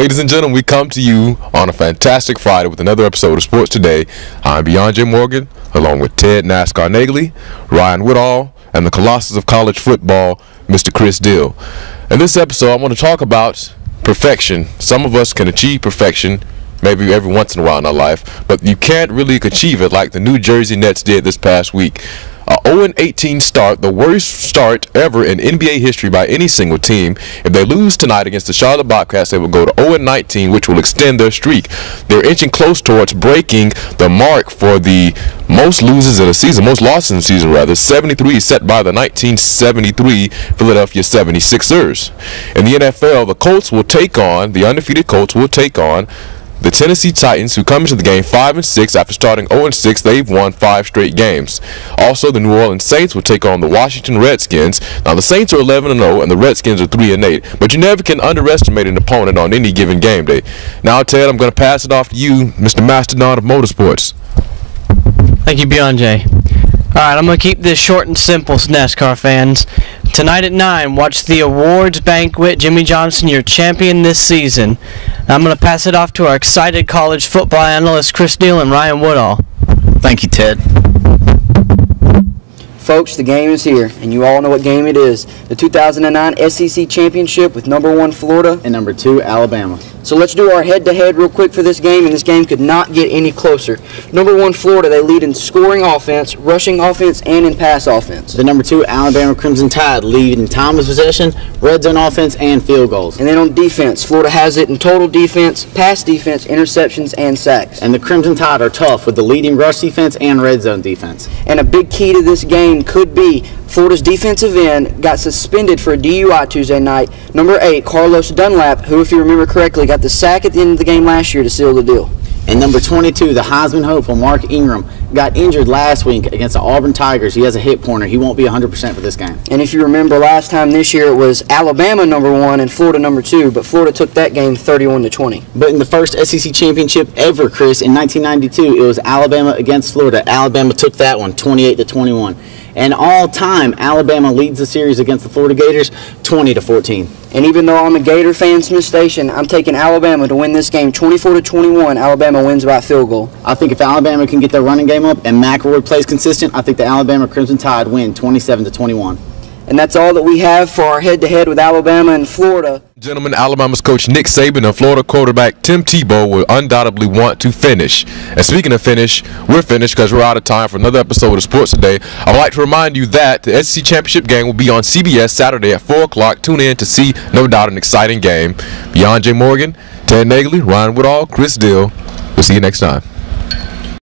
Ladies and gentlemen, we come to you on a fantastic Friday with another episode of Sports Today. I'm Beyonce Morgan, along with Ted NASCAR Nagley, Ryan Woodall, and the Colossus of college football, Mr. Chris Dill. In this episode, I want to talk about perfection. Some of us can achieve perfection maybe every once in a while in our life, but you can't really achieve it like the New Jersey Nets did this past week. A 0-18 start, the worst start ever in NBA history by any single team. If they lose tonight against the Charlotte Bobcats, they will go to 0-19, which will extend their streak. They're inching close towards breaking the mark for the most losses in a season, most losses in a season rather, 73 set by the 1973 Philadelphia 76ers. In the NFL, the undefeated Colts will take on the Tennessee Titans, who come into the game 5-6 after starting 0-6. They've won 5 straight games. Also, the New Orleans Saints will take on the Washington Redskins. Now, the Saints are 11-0 and the Redskins are 3-8, but you never can underestimate an opponent on any given game day. Now, Ted, I'm going to pass it off to you, Mr. Mastodon of Motorsports. Thank you, Beyonce. All right, I'm going to keep this short and simple, NASCAR fans. Tonight at 9, watch the awards banquet. Jimmy Johnson, your champion this season. I'm going to pass it off to our excited college football analyst, Chris Dill and Ryan Woodall. Thank you, Ted. Folks, the game is here, and you all know what game it is. The 2009 SEC Championship with number 1 Florida and number 2 Alabama. So let's do our head-to-head real quick for this game, and this game could not get any closer. Number 1 Florida, they lead in scoring offense, rushing offense, and in pass offense. The number 2 Alabama Crimson Tide lead in time of possession, red zone offense, and field goals. And then on defense, Florida has it in total defense, pass defense, interceptions, and sacks. And the Crimson Tide are tough with the leading rush defense and red zone defense. And a big key to this game could be Florida's defensive end got suspended for a DUI Tuesday night. Number 8, Carlos Dunlap, who, if you remember correctly, got the sack at the end of the game last year to seal the deal. And number 22, the Heisman hopeful Mark Ingram, got injured last week against the Auburn Tigers. He has a hip corner. He won't be 100% for this game. And if you remember last time this year, it was Alabama number 1 and Florida number 2, but Florida took that game 31-20. But in the first SEC championship ever, Chris, in 1992, it was Alabama against Florida. Alabama took that one 28-21. And all time, Alabama leads the series against the Florida Gators 20-14. And even though I'm a Gator fan, Smith Station, I'm taking Alabama to win this game 24-21. Alabama wins by field goal. I think if Alabama can get their running game up and McElroy plays consistent, I think the Alabama Crimson Tide win 27-21. And that's all that we have for our head-to-head with Alabama and Florida. Gentlemen, Alabama's coach Nick Saban and Florida quarterback Tim Tebow will undoubtedly want to finish. And speaking of finish, we're finished because we're out of time for another episode of Sports Today. I would like to remind you that the SEC Championship game will be on CBS Saturday at 4 o'clock. Tune in to see, no doubt, an exciting game. Beyonce Morgan, Ted Nagley, Ryan Woodall, Chris Dill. We'll see you next time.